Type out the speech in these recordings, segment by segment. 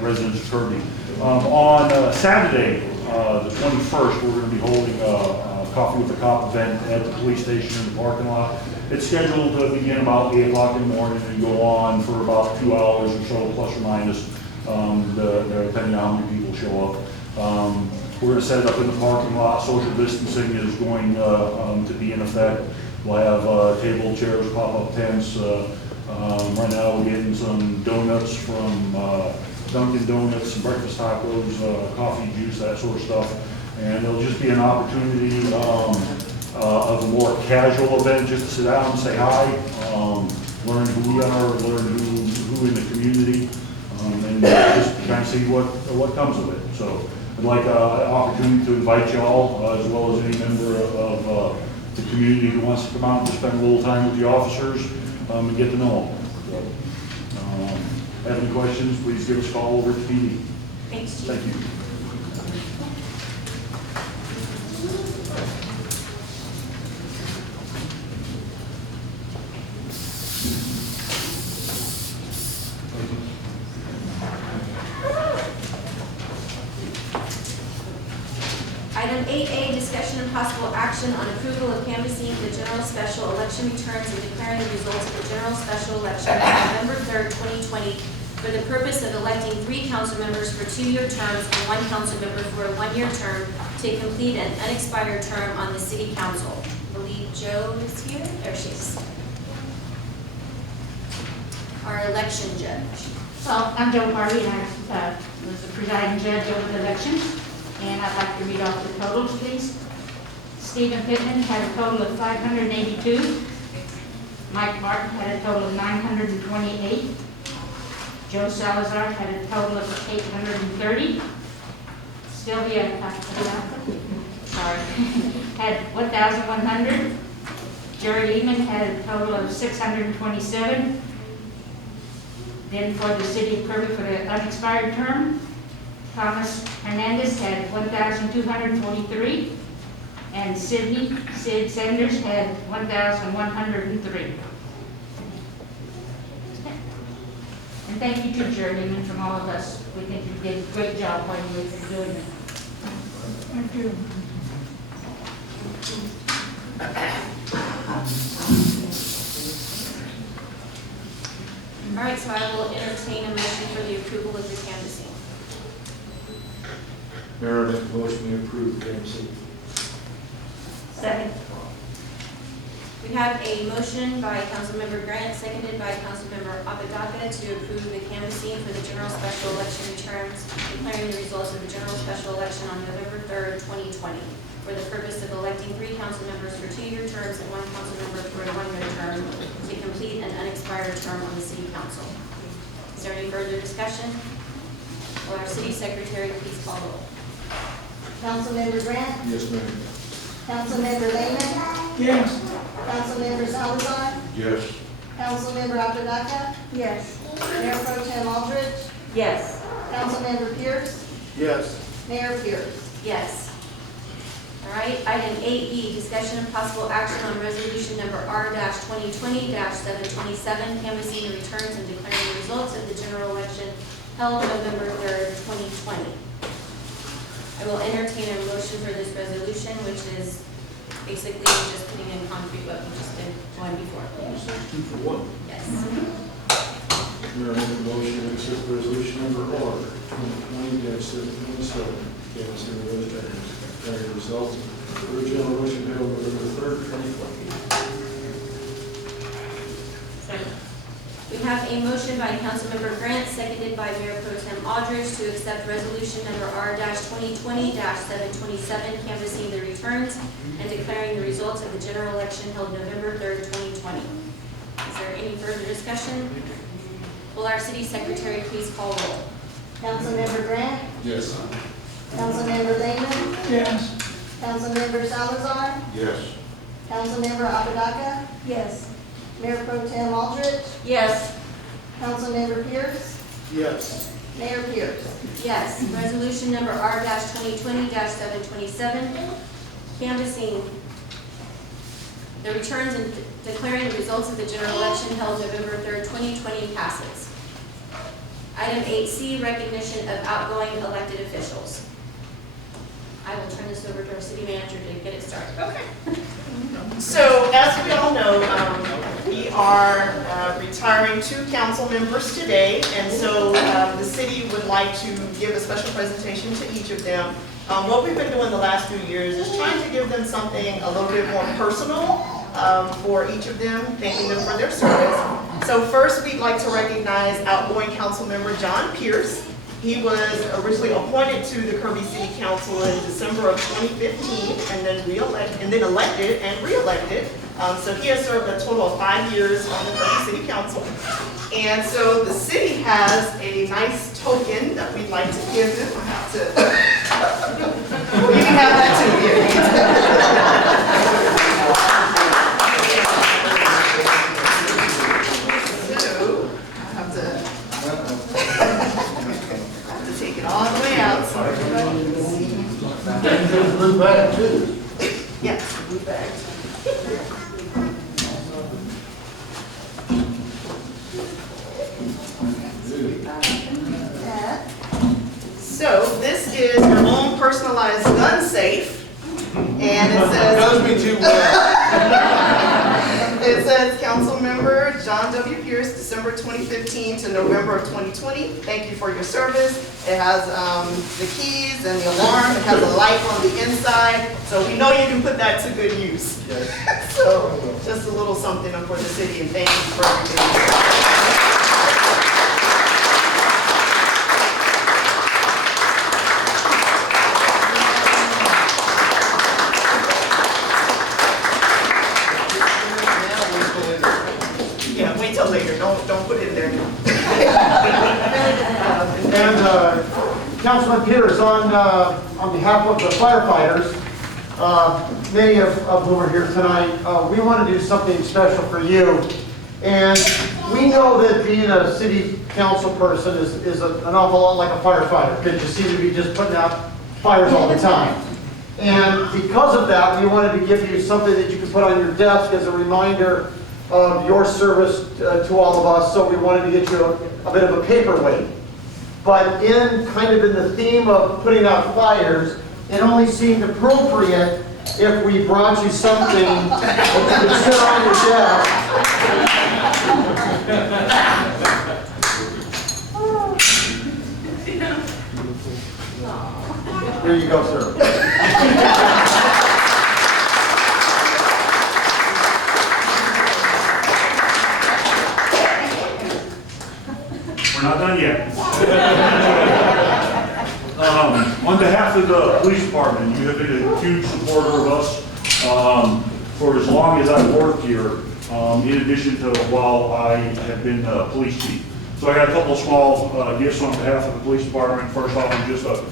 Residents of Kirby. On Saturday, the 21st, we're going to be holding a Coffee with the Cop event at the police station in the parking lot. It's scheduled to begin about 8 o'clock in the morning and go on for about 2 hours or so, plus or minus, depending on how many people show up. We're going to set it up in the parking lot. Social distancing is going to be in effect. We'll have table, chairs, pop-up tents. Right now we're getting some donuts from Dunkin' Donuts, breakfast tacos, coffee, juice, that sort of stuff. And it'll just be an opportunity of a more casual event, just to sit down and say hi, learn who we are, learn who in the community, and just kind of see what comes of it. So I'd like an opportunity to invite y'all, as well as any member of the community who wants to come out and just spend a little time with the officers and get to know them. Have any questions, please give us a call over to PD. Thanks, Chief. Thank you. Item 8A, discussion and possible action on approval of canvassing the general special election returns and declaring the results of the general special election on November 3rd, 2020 for the purpose of electing 3 council members for 2-year terms and 1 council member for a 1-year term to complete an unexpired term on the city council. I believe Joe is here. There she is. Our election judge. Well, I'm Joe Harvey, and I was the presiding judge over the election, and I'd like to read off the totals, please. Stephen Pittman had a total of 582. Mike Martin had a total of 928. Joe Salazar had a total of 830. Sylvia, had 1,100. Jerry Lehman had a total of 627. Then for the city of Kirby for the unexpired term, Thomas Hernandez had 1,243, and Sid Sanders had 1,103. And thank you to Jerry Lehman from all of us. We think you did a great job while you were doing it. Thank you. All right, so I will entertain a motion for the approval of the canvassing. Mayor, I make a motion to approve the canvassing. Second. We have a motion by Councilmember Grant, seconded by Councilmember Apodaca to approve the canvassing for the general special election returns, declaring the results of the general special election on November 3rd, 2020, for the purpose of electing 3 council members for 2-year terms and 1 council member for a 1-year term to complete an unexpired term on the city council. Is there any further discussion? Will our city secretary please call roll? Councilmember Grant? Yes, ma'am. Councilmember Lehman? Yes. Councilmember Salazar? Yes. Councilmember Apodaca? Yes. Mayor Pro Tem Aldridge? Yes. Councilmember Pierce? Yes. Mayor Pierce? Yes. All right, item 8B, discussion of possible action on resolution number R-2020-727, canvassing the returns and declaring the results of the general election held November 3rd, 2020. I will entertain a motion for this resolution, which is basically just putting in concrete what we just did one before. 2 for 1. Yes. Mayor, I make a motion to accept resolution number R 2020-727, canvassing the returns, declaring the results for the general election held November 3rd, 2020. Second. We have a motion by Councilmember Grant, seconded by Mayor Pro Tem Aldridge to accept resolution number R-2020-727, canvassing the returns and declaring the results of the general election held November 3rd, 2020. Is there any further discussion? Will our city secretary please call roll? Councilmember Grant? Yes. Councilmember Lehman? Yes. Councilmember Salazar? Yes. Councilmember Apodaca? Yes. Mayor Pro Tem Aldridge? Yes. Councilmember Pierce? Yes. Mayor Pierce? Yes. Resolution number R-2020-727, canvassing the returns and declaring the results of the general election held November 3rd, 2020 passes. Item 8C, recognition of outgoing elected officials. I will turn this over to our city manager to get it started. Okay. So, as we all know, we are retiring 2 council members today, and so the city would like to give a special presentation to each of them. What we've been doing the last few years is trying to give them something a little bit more personal for each of them, thanking them for their service. So first, we'd like to recognize outgoing council member John Pierce. He was originally appointed to the Kirby City Council in December of 2015, and then elected and re-elected. So he has served a total of 5 years on the Kirby City Council. And so the city has a nice token that we'd like to give him. I have to. You can have that too. So I have to take it all the way out so everybody can see. Blue bag too. Yes, blue bag. So this is your own personalized gun safe, and it says. Knows me too well. It says Council Member John W. Pierce, December 2015 to November of 2020. Thank you for your service. It has the keys and the alarm. It has a light on the inside, so we know you can put that to good use. Yes. So just a little something for the city, and thank you for everything. Yeah, wait till later. Don't put it in there now. And Councilman Peters, on behalf of the firefighters, many of whom are here tonight, we want to do something special for you. And we know that being a city council person is an awful lot like a firefighter, because you seem to be just putting out fires all the time. And because of that, we wanted to give you something that you can put on your desk as a reminder of your service to all of us, so we wanted to get you a bit of a paperweight. But in the theme of putting out fires, it only seemed appropriate if we brought you something that you could sit on your desk. Here you go, sir. We're not done yet. On behalf of the police department, you have been a huge supporter of us for as long as I've worked here, in addition to while I have been police chief. So I got a couple of small gifts on behalf of the police department. First off, just a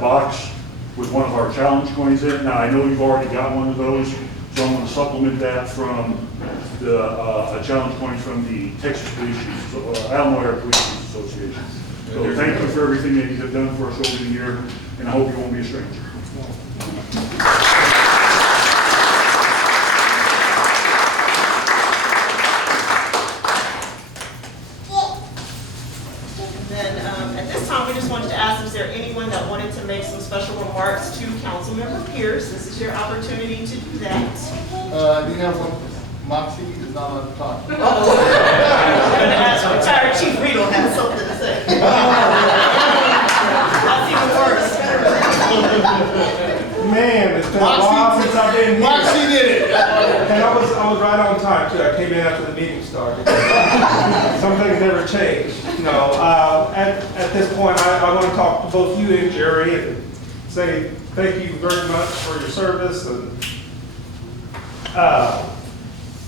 box with one of our challenge coins in it. Now, I know you've already got one of those, so I'm going to supplement that from a challenge coin from the Texas Police Chiefs, Alamo Police Chiefs Association. So thank you for everything that you have done for us over the year, and I hope you won't be a stranger. At this time, we just wanted to ask, is there anyone that wanted to make some special remarks to Councilmember Pierce? This is your opportunity to do that. I do have one. Moxie is not on the top. I was going to ask retired Chief Riedel has something to say. That's even worse. Man, it's been a while since I've been here. Moxie did it. And I was right on time too. I came in after the meeting started. Some things never change. At this point, I want to talk to both you and Jerry and say thank you very much for your service. And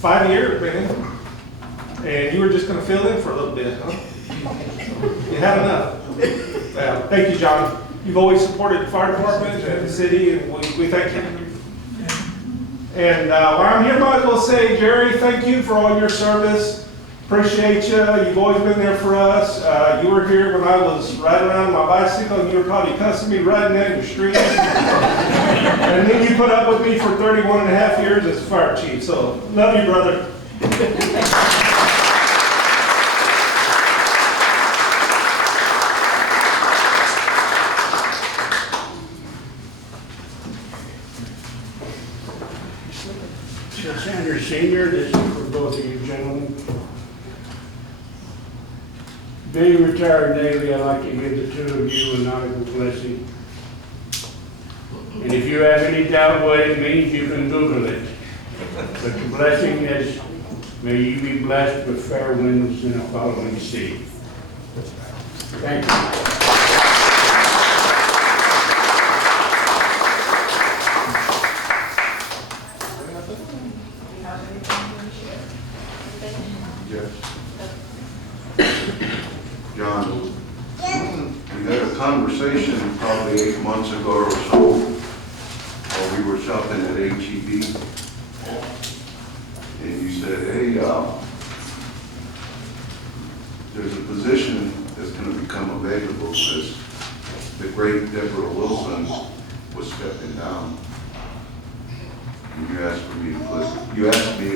5 years, man. And you were just going to fill in for a little bit, huh? You had enough. Thank you, John. You've always supported the fire department and the city, and we thank you. And while I'm here, might as well say, Jerry, thank you for all your service. Appreciate you. You've always been there for us. You were here when I was riding around on my bicycle, and you were probably cussing me riding down the street. And then you put up with me for 31 and a half years as fire chief. So, love you, brother. Senior, this is for both of you gentlemen. Being retired Navy, I'd like to give the two of you an honorable blessing. And if you have any doubt what it means, you can Google it. But the blessing is, may you be blessed with fair winds and a following sea. Thank you. Yes. John, we had a conversation probably 8 months ago or so while we were shopping at HEB. And you said, hey, there's a position that's going to become available because the great Deborah Wilson was stepping down. And you asked for me to you asked me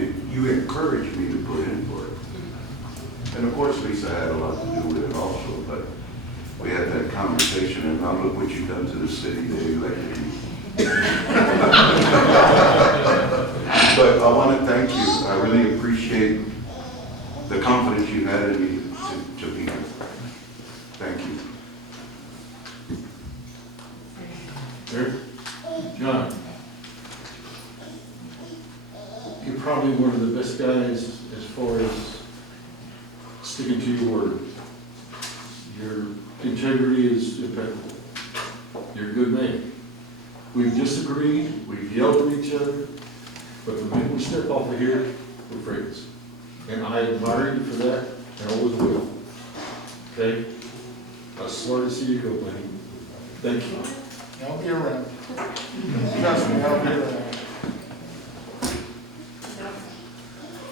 if you encouraged me to put in for it. And of course, Lisa had a lot to do with it also, but we had that conversation, and now look what you've done to the city. They elected you. But I want to thank you. I really appreciate the confidence you had in me to be here. Thank you. Eric? John? You're probably one of the best guys as far as sticking to your word. Your integrity is impeccable. You're a good man. We've disagreed, we've yelled at each other, but the minute we step off of here, we're friends. And I admire you for that, and always will. Okay? I'm sorry to see you go, buddy. Thank you. I'll be around. Trust me, I'll be around.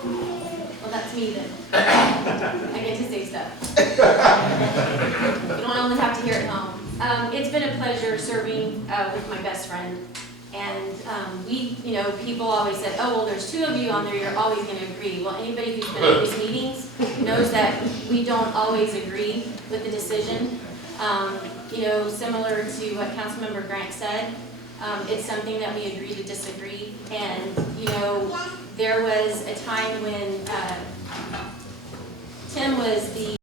Well, that's me then. I get to say stuff. You don't only have to hear it home. It's been a pleasure serving with my best friend. And people always said, oh, well, there's two of you on there, you're always going to agree. Well, anybody who's been at these meetings knows that we don't always agree with the decision. Similar to what Councilmember Grant said, it's something that we agree to disagree. And, there was a time when Tim was the